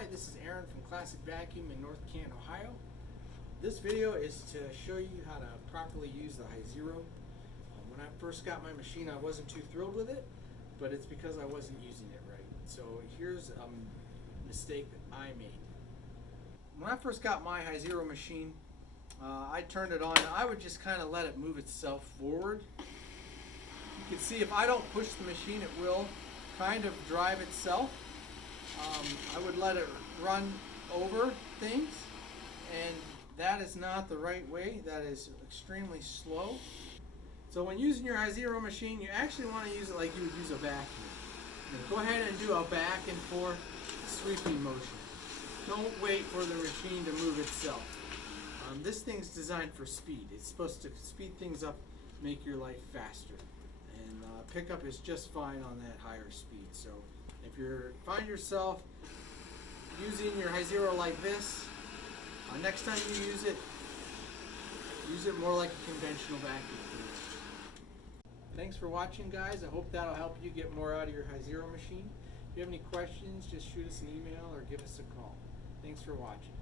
Hi, this is Aaron from Classic Vacuum in North Canton, Ohio. This video is to show you how to properly use the Hizero. When I first got my machine, I wasn't too thrilled with it, but it's because I wasn't using it right. So here's a mistake that I made. When I first got my Hizero machine, I turned it on and I would just kind of let it move itself forward. You can see if I don't push the machine, it will kind of drive itself. I would let it run over things, and that is not the right way. That is extremely slow. So when using your Hizero machine, you actually want to use it like you would use a vacuum. Go ahead and do a back and forth sweeping motion. Don't wait for the machine to move itself. This thing's designed for speed. It's supposed to speed things up, make your life faster. And pickup is just fine on that higher speed. So if you find yourself using your Hizero like this, next time you use it more like a conventional vacuum cleaner. Thanks for watching, guys. I hope that'll help you get more out of your Hizero machine. If you have any questions, just shoot us an email or give us a call. Thanks for watching.